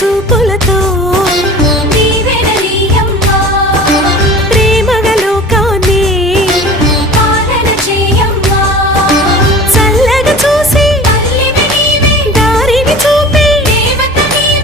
చూపులతో